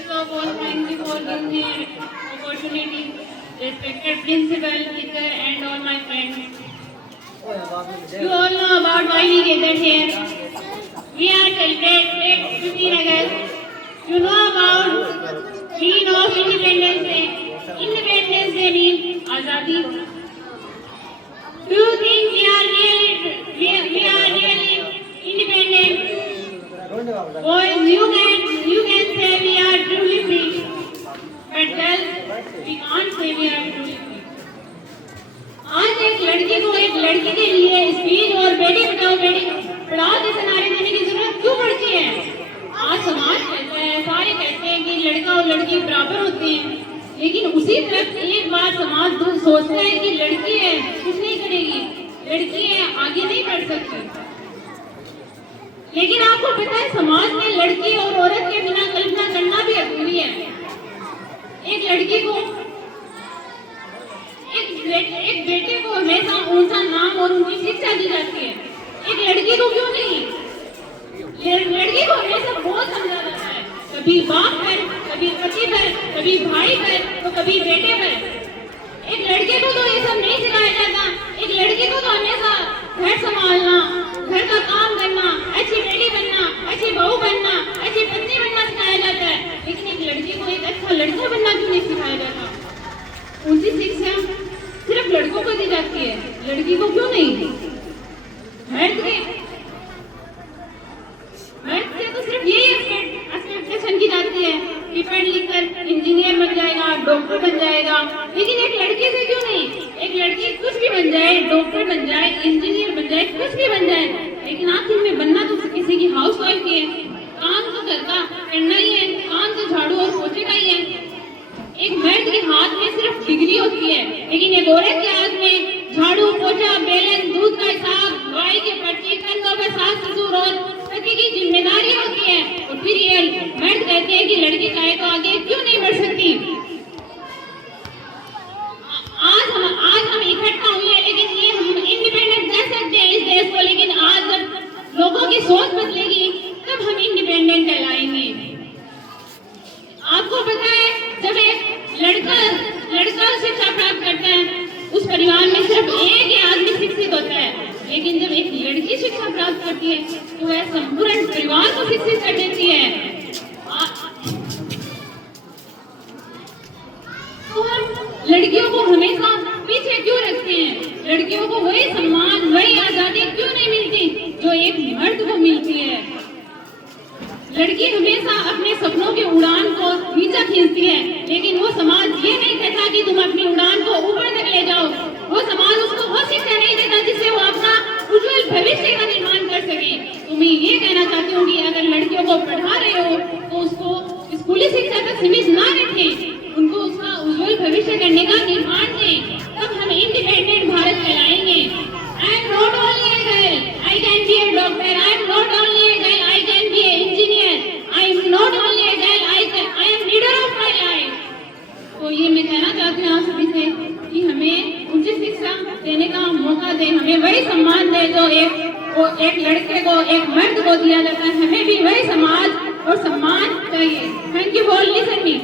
First of all, thank you for giving me an opportunity, respected principal, teacher, and all my friends. You all know about why we gathered here. We are celebrating 15 August. You know about meaning of Independence Day. Independence Day means Azadi. Do you think we are really independent? Boys, you can say we are truly free, but girls, we can't say we are truly free. आज एक लड़की को एक लड़की के लिए speech और बेटी बचाओ बेटी पढ़ाओ जैसे नारे देने की जरूरत क्यों पड़ती है? आज समाज कहता है, सारे कहते हैं कि लड़का और लड़की बराबर होते हैं, लेकिन उसी तरफ एक बार समाज सोचता है कि लड़की है कुछ नहीं करेगी, लड़की है आगे नहीं बढ़ सकती। लेकिन आपको पता है समाज में लड़की और औरत के बिना कल्पना करना भी अधूरी है। एक लड़की को एक बेटे को हमेशा ऊंचा नाम और उनकी शिक्षा दी जाती है, एक लड़की को क्यों नहीं? लड़की को हमेशा बहुत समझा जाता है, कभी बाप पर, कभी पति पर, कभी भाई पर, तो कभी बेटे पर। एक लड़के को तो ये सब नहीं सिखाया जाता। एक लड़के को तो हमेशा घर संभालना, घर का काम करना, अच्छी बेटी बनना, अच्छी बहू बनना, अच्छी पत्नी बनना सिखाया जाता है, लेकिन एक लड़की को एक अच्छा लड़का बनना क्यों नहीं सिखाया जाता? उनकी शिक्षा सिर्फ लड़कों को दी जाती है, लड़की को क्यों नहीं? मर्द से तो सिर्फ यही एक्सपेक्टेशन की जाती है कि पढ़ लिख कर इंजीनियर बन जाएगा, डॉक्टर बन जाएगा, लेकिन एक लड़की से क्यों नहीं? एक लड़की कुछ भी बन जाए, डॉक्टर बन जाए, इंजीनियर बन जाए, कुछ भी बन जाए, लेकिन आखिर में बनना तो किसी की हाउस वाइफ की है। काम तो घर का करना ही है, काम तो झाड़ू और पोछे का ही है। एक मर्द के हाथ में सिर्फ डिग्री होती है, लेकिन एक औरत के हाथ में झाड़ू पोछा, बेलन, दूध का हिसाब, दवाई के पर्ची, कंधों पर सास ससुर और पति की जिम्मेदारी होती है। और फिर ये मर्द कहते हैं कि लड़की चाहे तो आगे क्यों नहीं बढ़ सकती? आज हम इकट्ठा हुए हैं, लेकिन ये हम इंडिपेंडेंट कह सकते हैं इस देश को, लेकिन आज जब लोगों की सोच बदलेगी तब हम इंडिपेंडेंट कहलाएंगे। आपको पता है जब एक लड़का शिक्षा प्राप्त करता है, उस परिवार में सिर्फ एक ही आदमी शिक्षित होता है, लेकिन जब एक लड़की शिक्षा प्राप्त करती है तो वह संपूर्ण परिवार को शिक्षित कर देती है। तो हम लड़कियों को हमेशा पीछे क्यों रखते हैं? लड़कियों को वही सम्मान, वही आजादी क्यों नहीं मिलती जो एक मर्द को मिलती है? लड़की हमेशा अपने सपनों की उड़ान को नीचा खींचती है, लेकिन वो समाज ये नहीं कहता कि तुम अपनी उड़ान को ऊपर तक ले जाओ। वो समाज उसको वो शिक्षा नहीं देता जिससे वो अपना उज्जवल भविष्य का निर्माण कर सके। तो मैं ये कहना चाहती हूँ कि अगर लड़कियों को पढ़ा रहे हो तो उसको स्कूली शिक्षा तक सीमित ना रखें, उनको उसका उज्जवल भविष्य करने का निर्माण दें, तब हम इंडिपेंडेंट भारत कहलाएंगे। I am not only a girl, I can be a doctor. I am not only a girl, I can be an engineer. I am not only a girl, I am leader of my life. तो ये मैं कहना चाहती हूँ आप सभी से कि हमें उचित शिक्षा देने का मौका दे, हमें वही सम्मान दे जो एक लड़के को, एक मर्द को दिया जाता है। हमें भी वही समाज और सम्मान चाहिए। Thank you for listening.